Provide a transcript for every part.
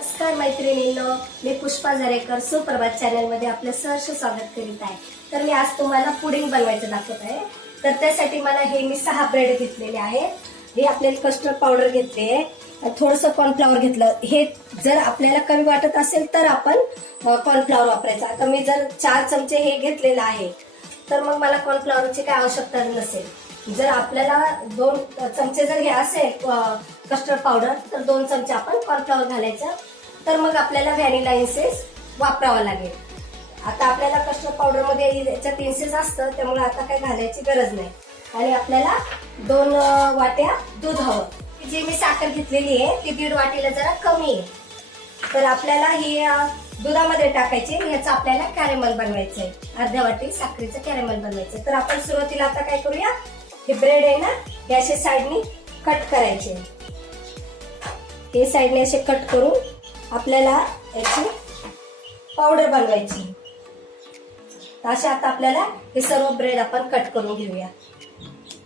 नमस्कार मैत्रिणींनो मी पुष्पा झरेकर सुप्रभात चॅनलमध्ये आपलं सहर्ष स्वागत करीत आहे. तर मी आज तुम्हाला पुडिंग बनवायचं दाखवत आहे. तर त्यासाठी मला हे मी सहा ब्रेड घेतलेले आहे हे आपल्याला कस्टर्ड पावडर घेतली आहे. थोडंसं कॉर्नफ्लॉवर घेतलं. हे जर आपल्याला कमी वाटत असेल तर आपण कॉर्नफ्लॉवर वापरायचं. आता मी जर चार चमचे हे घेतलेलं आहे तर मग मला कॉर्नफ्लॉवरची काय आवश्यकता नसेल. जर आपल्याला दोन चमचे जर हे असेल कस्टर्ड पावडर तर दोन चमचे आपण कॉर्नफ्लॉवर घालायचं. तर मग आपल्याला व्हॅनिला इन्सेस वापरावा लागेल. आता आपल्याला कस्टर्ड पावडरमध्ये याच्यात इन्सेस असतं त्यामुळे आता काही घालायची गरज नाही. आणि आपल्याला दोन वाट्या दूध हवं. जी मी साखर घेतलेली आहे ती दीड वाटीला जरा कमी आहे. तर आपल्याला ही दुधामध्ये टाकायची ह्याचं आपल्याला कॅरेमल बनवायचं आहे अर्ध्या वाटी साखरेचं कॅरेमल बनवायचं तर आपण सुरुवातीला आता काय करूया? हे ब्रेड आहे ना हे असे साईडनी कट करायचे. हे साईडने असे कट करून आपल्याला याची पावडर बनवायची. असे आता आपल्याला हे सर्व ब्रेड आपण कट करून घेऊया.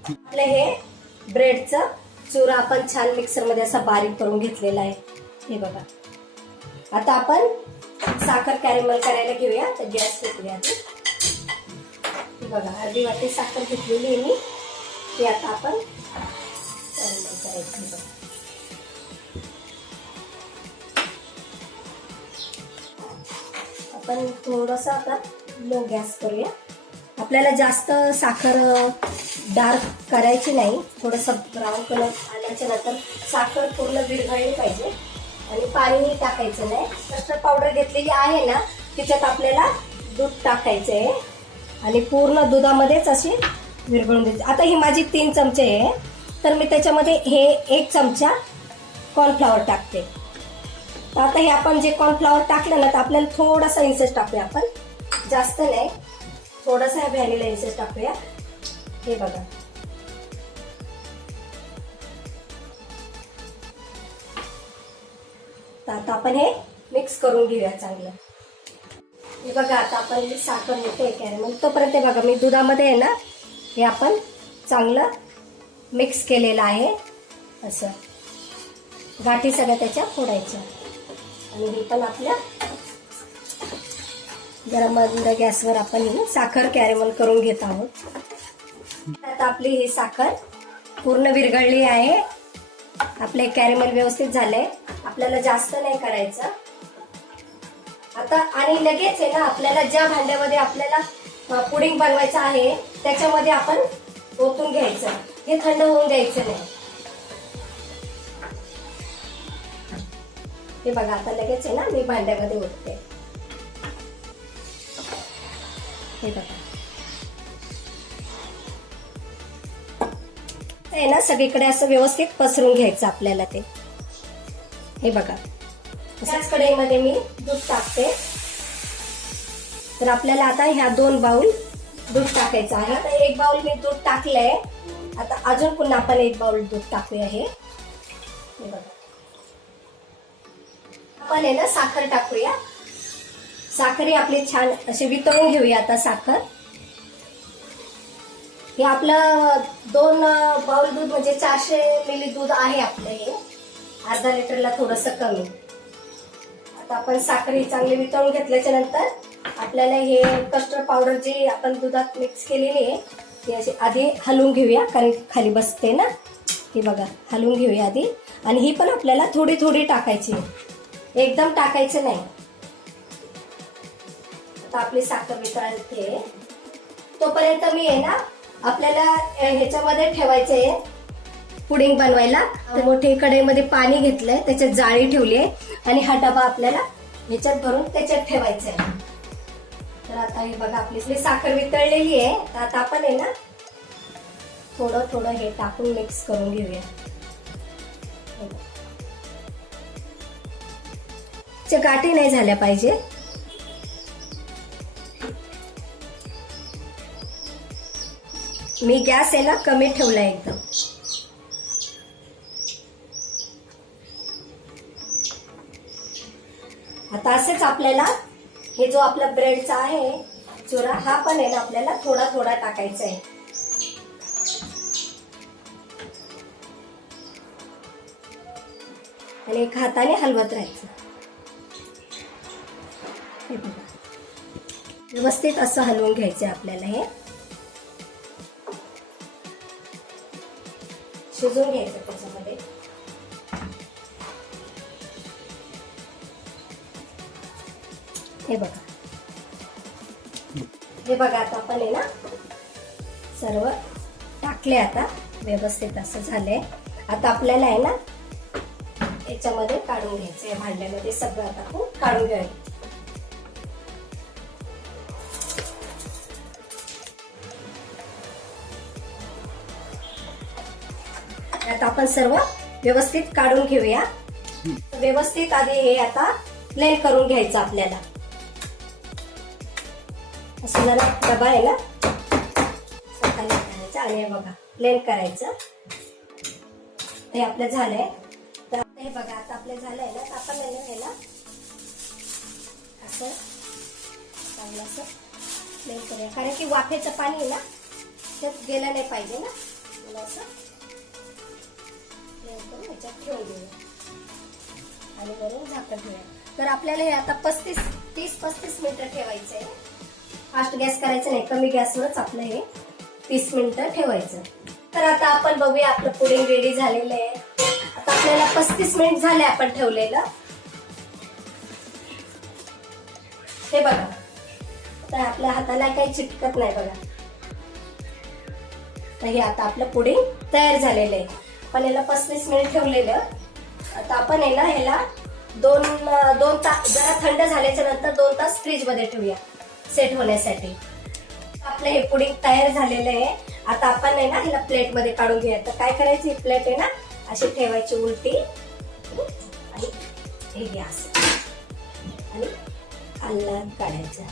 आपलं हे ब्रेडचं चुरा आपण छान मिक्सरमध्ये असा बारीक करून घेतलेला आहे. हे बघा. आता आपण साखर कॅरेमल करायला घेऊया. तर गॅस घेतूया आधी. बघा अर्धी वाटी साखर घेतलेली आहे मी. ती आता आपण कॅरेमल करायची हे बघा आपण थोडस आता लो गॅस करूया. आपल्याला जास्त साखर डार्क करायची नाही. थोडस ब्राऊन कलर आल्याच्यानंतर साखर पूर्ण विरघळली पाहिजे. आणि पाणीही टाकायचं नाही. कस्टर्ड पावडर घेतलेली आहे ना त्याच्यात आपल्याला दूध टाकायचं आहे आणि पूर्ण दुधामध्येच अशी विरघळून द्यायची. आता ही माझी तीन चमचे आहे. तर मी त्याच्यामध्ये हे एक चमचा कॉर्नफ्लॉवर टाकते. आता हे आपण जे कॉर्नफ्लॉवर टाकलं ना तर आपल्याला थोडासा इन्सेस टाकूया आपण. जास्त नाही. थोडासा व्हॅनिला इन्सेस टाकूया. हे बघा. तर आता आपण हे मिक्स करून घेऊया चांगलं. हे बघा आता आपण साखर होते कॅरेमल. तोपर्यंत बघा मी दुधामध्ये आहे ना हे आपण चांगलं मिक्स केलेलं आहे. असं. गाठी सगळ्या त्याच्या फोडायच्या. आणि हे पण आपल्या जरा मंद गॅसवर आपण साखर कॅरेमल करून घेत आहोत. आता आपली ही साखर पूर्ण विरघळली आहे. आपले कॅरेमल व्यवस्थित झाले आपल्याला जास्त नाही करायचं. आता आणि लगेच आहे ना आपल्याला ज्या भांड्यामध्ये आपल्याला पुडिंग बनवायचं आहे त्याच्यामध्ये आपण ओतून घ्यायचं. हे थंड होऊन द्यायचं नाही. हे बघा आता लगेच आहे ना मी भांड्यामध्ये ओतते. हे बघा. आहे ना सगळीकडे असं व्यवस्थित पसरून घ्यायचं आपल्याला ते. हे बघा. त्याच कढईमध्ये मी दूध टाकते. तर आपल्याला आता ह्या दोन बाउल दूध टाकायचं आहे. आता एक बाउल मी दूध टाकलंय. आता अजून पुन्हा आपण एक बाउल दूध टाकूया हे बघा. आपण आहे ना साखर टाकूया. साखर ही आपली छान अशी वितळून घेऊया आता साखर. हे आपलं दोन बाउल दूध म्हणजे चारशे मिली दूध आहे आपलं हे. अर्धा लिटरला थोडस कमी. आता आपण साखर ही चांगली वितळून घेतल्याच्या नंतर आपल्याला हे कस्टर्ड पावडर जी आपण दुधात मिक्स केलेली आहे ती असे आधी हलवून घेऊया कारण खाली बसते ना. हे बघा हलवून घेऊया आधी. आणि ही पण आपल्याला थोडी थोडी टाकायची एकदम टाकायचं नाही. आता आपली साखर वितळते तोपर्यंत मी आहे ना आपल्याला ह्याच्यामध्ये ठेवायचे पुडिंग बनवायला. मोठे कढईमध्ये पाणी घेतलंय त्याच्यात जाळी ठेवली आहे. आणि हा डबा आपल्याला ह्याच्यात भरून त्याच्यात ठेवायचा आहे तर आता हे बघा आपली साखर वितळलेली आहे. तर आता आपण आहे ना थोडं थोडं हे टाकून मिक्स करून घेऊया. च्या गाठी नाही झाल्या पाहिजे. मी गॅस याला कमी ठेवला एकदम. आता असेच आपल्याला हे जो आपला ब्रेडचा आहे चुरा हा पण आहे ना आपल्याला थोडा थोडा टाकायचा आहे. आणि एक हाताने हलवत राहायचं. हे बघा व्यवस्थित असं हलवून घ्यायचं आपल्याला हे. शिजून घ्यायचं त्याच्यामध्ये. हे बघा. हे बघा आता आपण आहे ना सर्व टाकले आता. व्यवस्थित असं झालंय. आता आपल्याला आहे ना याच्यामध्ये काढून घ्यायचं या भांड्यामध्ये सगळं आता आपण काढून घ्यायचं. आता आपण सर्व व्यवस्थित काढून घेऊया. व्यवस्थित आधी हे आता प्लेन करून घ्यायचं आपल्याला. असं जरा डबा आहे ना? करायचं आणि हे बघा प्लेन करायचं. हे आपलं झालंय. तर हे बघा आता आपलं झालंय ना? तर आपण ह्याला असं चांगलं असं प्लेन करूया. कारण की वाफेचं पाणी आहे ना? त्यात गेलं नाही पाहिजे ना? मला असं करून ठेवून देऊया आणि वरून झाकण ठेवूया तर आपल्याला हे आता पस्तीस तीस पस्तीस मिनिटं ठेवायचं आहे फास्ट गॅस करायचं नाही कमी गॅसवरच आपलं हे तीस मिनिटं ठेवायचं. तर आता आपण बघूया आपलं पुडिंग रेडी झालेलं आहे. आता आपल्याला पस्तीस मिनिट झाले आपण ठेवलेलं. हे बघा. तर आपल्या हाताला काही चिटकत नाही बघा. तर हे आता आपलं पुडिंग तयार झालेलं आहे. पण याला पस्तीस मिनिट ठेवलेलं. आता आपण आहे ना ह्याला दोन दोन तास जरा थंड झाल्याच्यानंतर दोन तास फ्रीजमध्ये ठेवूया. सेट होण्यासाठी. आपलं हे पुडिंग तयार झालेलं आहे. आता आपण आहे ना ह्याला प्लेटमध्ये काढून घेऊया. तर काय करायची ही प्लेट आहे ना अशी ठेवायची उलटी. आणि हे घ्या असं. आणि खाल्ला काढायचं.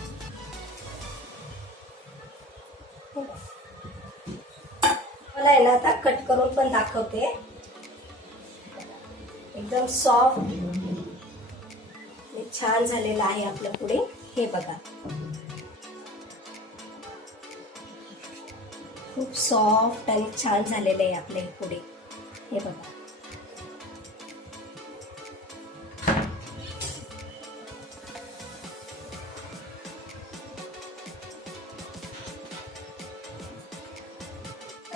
मला आहे ना आता कट करून पण दाखवते. एकदम सॉफ्ट छान झालेलं आहे आपलं पुढे. हे बघा. खूप सॉफ्ट आणि छान झालेलं आहे आपलं हे पुढे. हे बघा.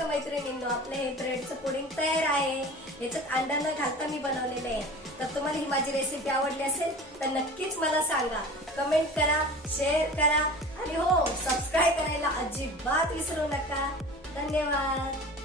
तर मैत्रिणींनो आपलं हे ब्रेडचं पुडिंग तयार आहे. याच्यात अंडा न घालता मी बनवलेलं आहे. तर तुम्हाला ही माझी रेसिपी आवडली असेल तर नक्कीच मला सांगा. कमेंट करा शेअर करा आणि हो सबस्क्राईब करायला अजिबात विसरू नका. धन्यवाद.